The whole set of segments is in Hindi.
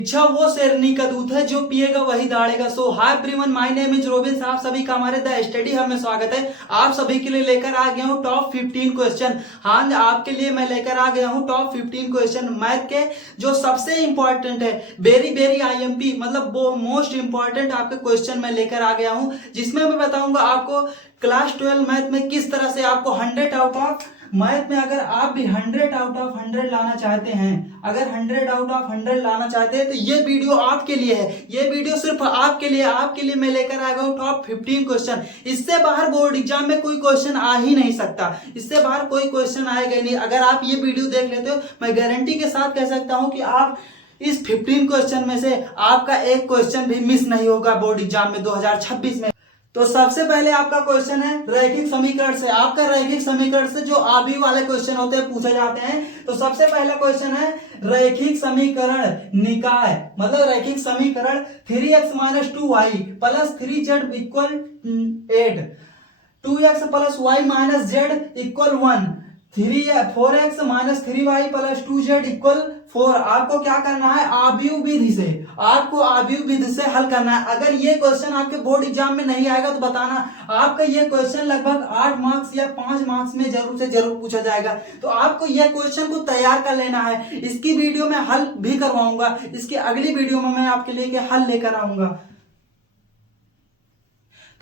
शिक्षा वो शेरनी का दूध है जो पिएगा वही दाड़ेगा। So hi everyone, my name is Robin. आप सभी का हमारे द स्टडी हब में स्वागत है। आप सभी के लिए लेकर आ गया हूँ टॉप 15 क्वेश्चन। हाँ, आपके लिए मैं लेकर आ गया हूँ टॉप 15 क्वेश्चन मैथ के, जो सबसे इंपॉर्टेंट है, वेरी वेरी आईएमपी, मतलब वो मोस्ट इंपॉर्टेंट आपके क्वेश्चन मैं लेकर आ गया हूँ, जिसमें मैं बताऊंगा आपको क्लास 12 मैथ में किस तरह से आपको 100 आउट ऑफ मैथ में, अगर आप भी 100 आउट ऑफ 100 लाना चाहते हैं, अगर 100 आउट ऑफ 100 लाना चाहते हैं, तो ये वीडियो आपके लिए है। ये वीडियो सिर्फ आपके लिए मैं लेकर आ गया हूँ टॉप 15 क्वेश्चन। इससे बाहर बोर्ड एग्जाम में कोई क्वेश्चन आ ही नहीं सकता, इससे बाहर कोई क्वेश्चन आएगा नहीं। अगर आप ये वीडियो देख लेते हो, मैं गारंटी के साथ कह सकता हूँ कि आप इस 15 क्वेश्चन में से आपका एक क्वेश्चन भी मिस नहीं होगा बोर्ड एग्जाम में 2026 में। तो सबसे पहले आपका क्वेश्चन है रैखिक समीकरण से। आपका रैखिक समीकरण से जो आबी वाले क्वेश्चन होते हैं पूछे जाते हैं। तो सबसे पहला क्वेश्चन है रैखिक समीकरण निकाय, मतलब रैखिक समीकरण 3x - 2y + 3z = 8, 2x + y - z = 1, 4x - 3y + 2z = 4। आपको क्या करना है, आव्यूह विधि से, आपको आव्यूह विधि से हल करना है। अगर ये क्वेश्चन आपके बोर्ड एग्जाम में नहीं आएगा तो बताना, आपका ये क्वेश्चन लगभग 8 मार्क्स या 5 मार्क्स में जरूर से जरूर पूछा जाएगा। तो आपको ये क्वेश्चन को तैयार कर लेना है। इसकी वीडियो में हल भी करवाऊंगा, इसकी अगली वीडियो में मैं आपके लिए हल लेकर आऊंगा।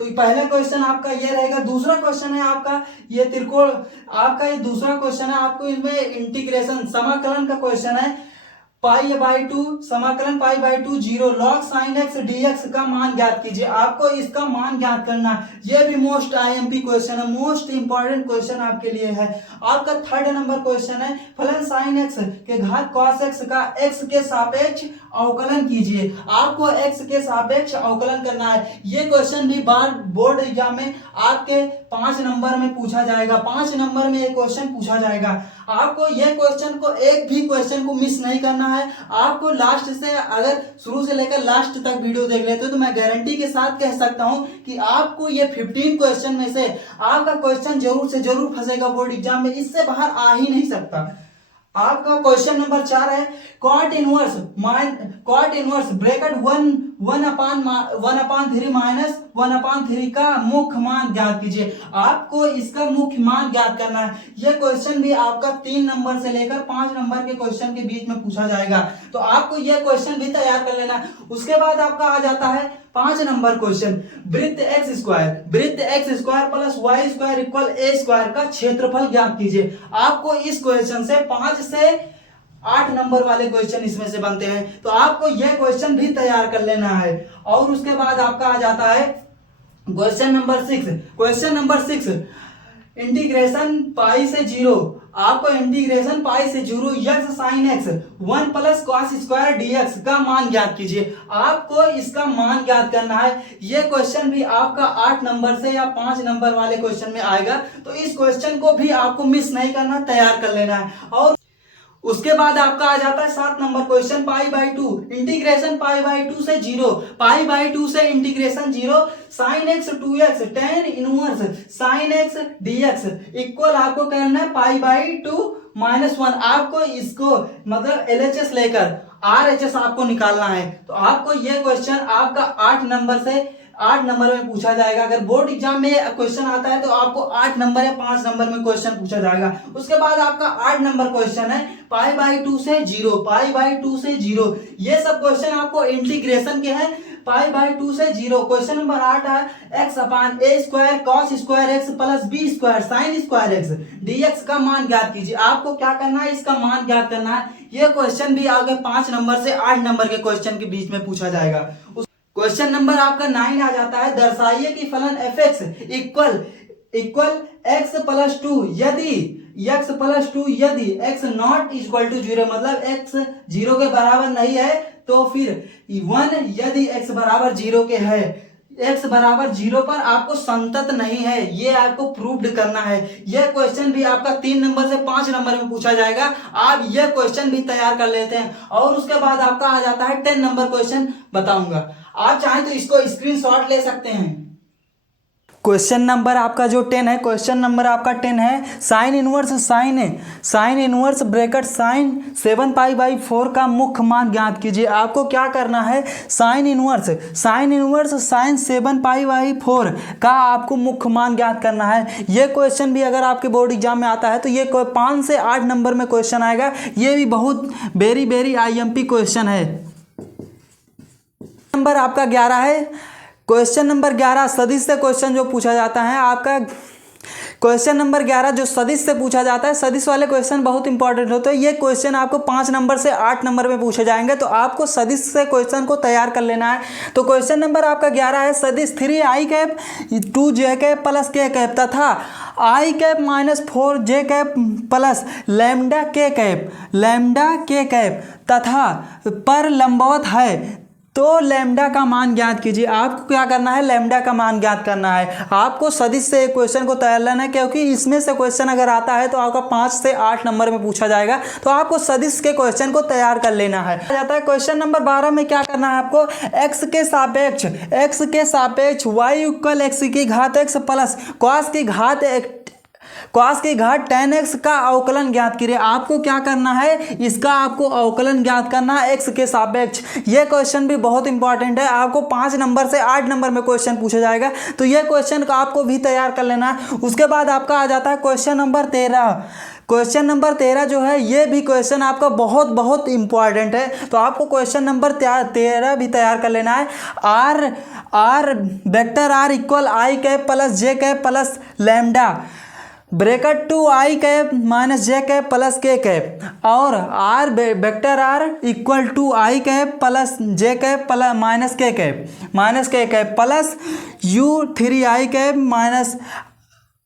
तो पहला क्वेश्चन आपका ये रहेगा। दूसरा क्वेश्चन है आपका ये त्रिकोण, आपका ये दूसरा क्वेश्चन है, आपको इसमें इंटीग्रेशन समाकलन का क्वेश्चन है। π/2 समाकलन π/2 0 log sin x dx का मान ज्ञात कीजिए। आपको इसका मान ज्ञात करना है। ये भी मोस्ट आईएमपी क्वेश्चन है, मोस्ट इंपॉर्टेंट क्वेश्चन आपके लिए है। आपका थर्ड नंबर क्वेश्चन है फलन sin x के घात cos x का x के सापेक्ष अवकलन कीजिए। आपको x के सापेक्ष अवकलन करना है। ये क्वेश्चन भी बार बोर्ड एग्जाम में आपके 5 नंबर में पूछा जाएगा, 5 नंबर में ये क्वेश्चन पूछा जाएगा। आपको ये क्वेश्चन को, एक भी क्वेश्चन को मिस नहीं करना है। आपको लास्ट से, अगर शुरू से लेकर लास्ट तक वीडियो देख लेते हो तो मैं गारंटी के साथ कह सकता हूं कि आपको ये 15 क्वेश्चन में से आपका क्वेश्चन जरूर से जरूर फंसेगा बोर्ड एग्जाम में, इससे बाहर आ ही नहीं सकता। आपका क्वेश्चन नंबर 4 है cot इनवर्स ब्रैकेट 1/3 माइनस 1/3 का मुख्य मान ज्ञात कीजिए। आपको इसका मुख्य मान ज्ञात करना है। यह क्वेश्चन भी आपका 3 नंबर से लेकर 5 नंबर के क्वेश्चन के बीच में पूछा जाएगा। तो आपको यह क्वेश्चन भी तैयार कर लेना है। उसके बाद आपका आ जाता है 5 नंबर क्वेश्चन, वृत्त x स्क्वायर + y² = a² का क्षेत्रफल ज्ञात कीजिए। आपको इस क्वेश्चन से 5 से 8 नंबर वाले क्वेश्चन इसमें से बनते हैं। तो आपको यह क्वेश्चन भी तैयार कर लेना है। और उसके बाद आपका आ जाता है क्वेश्चन नंबर 6 इंटीग्रेशन पाई से 0। आपको इंटीग्रेशन पाई से 0 x sin x 1 + cos² dx का मान ज्ञात कीजिए। आपको इसका मान ज्ञात करना है। यह क्वेश्चन भी आपका 8 नंबर से या 5 नंबर वाले क्वेश्चन में आएगा। तो इस क्वेश्चन को भी आपको मिस नहीं करना, तैयार कर लेना है। और उसके बाद आपका आ जाता है 7 नंबर क्वेश्चन π/2 इंटीग्रेशन π/2 से 0, π/2 से integration 0 sin x 2x tan inverse sin x dx equal आपको करना है π/2 - 1। आपको इसको मतलब LHS लेकर RHS आपको निकालना है। तो आपको यह क्वेश्चन आपका 8 नंबर में पूछा जाएगा। अगर बोर्ड एग्जाम में क्वेश्चन आता है तो आपको 8 नंबर या 5 नंबर में क्वेश्चन पूछा जाएगा। उसके बाद आपका 8 नंबर क्वेश्चन है π/2 से 0। ये सब क्वेश्चन आपको इंटीग्रेशन के हैं। π/2 से 0। क्वेश्चन नंबर 8 है x/a² cos² x + b² sin² x dx का मान ज्ञात कीजिए। आपको क्या करना है, इसका मान ज्ञात करना है। यह क्वेश्चन भी आगे 5 नंबर से 8 नंबर के क्वेश्चन के बीच में पूछा जाएगा। क्वेश्चन नंबर आपका 9 आ जाता है, दर्शाइए कि फलन f(x) इक्वल x + 2 यदि x + 2 यदि x not equal to 0, मतलब x 0 के बराबर नहीं है, तो फिर 1 यदि x बराबर 0 के है, x बराबर 0 पर आपको संतत नहीं है, ये आपको प्रूव्ड करना है। यह क्वेश्चन भी आपका 3 नंबर से 5 नंबर में पूछा जाएगा। आप यह क्वेश्चन भी तैयार कर लेते हैं। और उसके बाद आपका आ जाता है 10 नंबर क्वेश्चन बताऊंगा। आप चाहें तो इसको स्क्रीनशॉट ले सकते हैं। क्वेश्चन नंबर आपका जो 10 है, क्वेश्चन नंबर आपका 10 है साइन इनवर्स ब्रैकेट साइन 7π/4 का मुख्य मान ज्ञात कीजिए। आपको क्या करना है, साइन इनवर्स साइन 7π/4 का आपको मुख्य मान ज्ञात करना है। ये क्वेश्चन भी अगर आपके बोर्ड एग्जाम में आता है तो ये 5 से 8 नंबर में क्वेश्चन आएगा। ये भी बहुत वेरी IMP क्वेश्चन है। नंबर आपका 11 है, क्वेश्चन नंबर 11 सदिश से क्वेश्चन जो पूछा जाता है आपका। क्वेश्चन नंबर 11 जो सदिश से पूछा जाता है, सदिश वाले क्वेश्चन बहुत इंपॉर्टेंट होते हैं। ये क्वेश्चन आपको 5 नंबर से 8 नंबर में पूछे जाएंगे, तो आपको सदिश से क्वेश्चन को तैयार कर लेना है। तो क्वेश्चन नंबर आपका 11 है, सदिश 3i cap 2j cap plus k cap तथा i cap minus 4j cap plus lambda k cap तथा पर लंबवत है तो लैम्डा का मान ज्ञात कीजिए। आपको क्या करना है, लैम्डा का मान ज्ञात करना है। आपको सदिश से क्वेश्चन को तैयार लेना है, क्योंकि इसमें से क्वेश्चन अगर आता है तो आपका 5 से 8 नंबर में पूछा जाएगा। तो आपको सदिश के क्वेश्चन को तैयार कर लेना है। जाता है क्वेश्चन नंबर 12 में क्या करना है आपको, x के सापेक्ष y इक्वल x की घात x प्लस cos की घात tan x का अवकलन ज्ञात कीजिए। आपको क्या करना है, इसका आपको अवकलन ज्ञात करना है x के सापेक्ष। ये क्वेश्चन भी बहुत इंपॉर्टेंट है, आपको 5 नंबर से 8 नंबर में क्वेश्चन पूछा जाएगा। तो ये क्वेश्चन का आपको भी तैयार कर लेना है। उसके बाद आपका आ जाता है क्वेश्चन नंबर 13। क्वेश्चन नंबर 13 जो है ये भी क्वेश्चन आपका बहुत इंपॉर्टेंट है। तो आपको क्वेश्चन नंबर 13 भी तैयार कर लेना है। Vector r equal i cap plus j cap plus lambda bracket 2i cap minus j cap plus k cap और vector r equal to i cap plus j cap plus minus k cap plus u 3i cap minus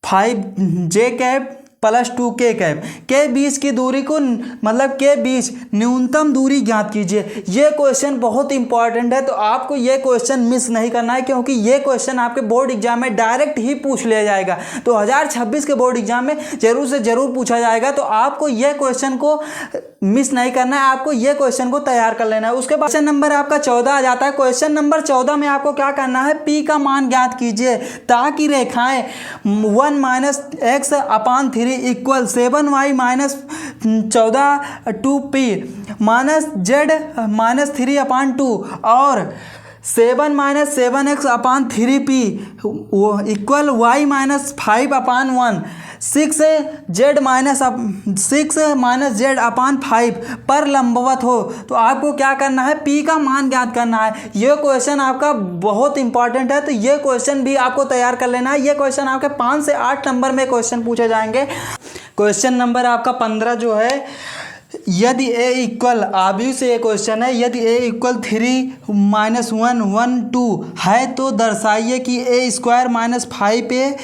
5j cap plus 2k cap के बीच की दूरी को मतलब के बीच न्यूनतम दूरी ज्ञात कीजिए। ये क्वेश्चन बहुत इंपॉर्टेंट है, तो आपको ये क्वेश्चन मिस नहीं करना है, क्योंकि ये क्वेश्चन आपके बोर्ड एग्जाम में डायरेक्ट ही पूछ लिया जाएगा। तो 2026 के बोर्ड एग्जाम में जरूर से जरूर पूछा जाएगा। तो आपको ये क्वेश्चन को मिस नहीं करना है, आपको ये क्वेश्चन को तैयार कर लेना है। उसके बाद क्वेश्चन नंबर आपका 14 आ जाता है। क्वेश्चन नंबर 14 में आपको क्या करना है, p का मान ज्ञात कीजिए ताकि रेखाएं 1 - x/3 equal 7y minus 14 2p minus z -3/2 और 7 - 7x/3p equal y - 5/1 6z -z/5 पर लंबवत हो। तो आपको क्या करना है, p का मान ज्ञात करना है। ये क्वेश्चन आपका बहुत इंपॉर्टेंट है, तो ये क्वेश्चन भी आपको तैयार कर लेना है। ये क्वेश्चन आपके 5 से 8 नंबर में क्वेश्चन पूछे जाएंगे। क्वेश्चन नंबर आपका 15 जो है, यदि a इक्वल आबी से ये क्वेश्चन है, यदि a इक्वल 3 - 1 1 2 है तो दर्शाइए कि a² - 5a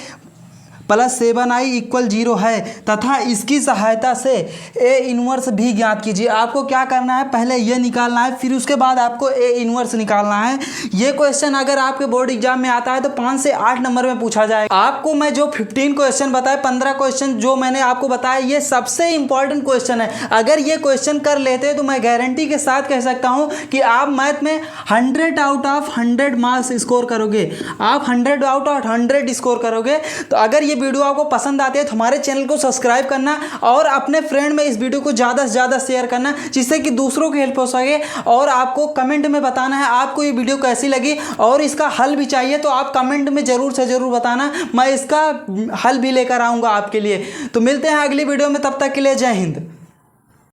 plus 7i equal 0 है तथा इसकी सहायता से ए इनवर्स भी ज्ञात कीजिए। आपको क्या करना है, पहले ये निकालना है, फिर उसके बाद आपको ए इनवर्स निकालना है। ये क्वेश्चन अगर आपके बोर्ड एग्जाम में आता है तो 5 से 8 नंबर में पूछा जाएगा। आपको मैं जो 15 क्वेश्चन बताए, 15 क्वेश्चन जो मैंने आपको बताया, ये सबसे इंपॉर्टेंट क्वेश्चन है। अगर ये क्वेश्चन कर लेते तो मैं गारंटी के साथ कह सकता हूँ कि आप मैथ में 100 आउट ऑफ 100 मार्क्स स्कोर करोगे, आप 100 आउट ऑफ 100 स्कोर करोगे। तो अगर ये वीडियो आपको पसंद आती है तो हमारे चैनल को सब्सक्राइब करना और अपने फ्रेंड में इस वीडियो को ज़्यादा से ज़्यादा शेयर करना, जिससे कि दूसरों की हेल्प हो सके। और आपको कमेंट में बताना है आपको ये वीडियो कैसी लगी, और इसका हल भी चाहिए तो आप कमेंट में ज़रूर से ज़रूर बताना, मैं इसका हल भी लेकर आऊँगा आपके लिए। तो मिलते हैं अगली वीडियो में, तब तक के लिए जय हिंद।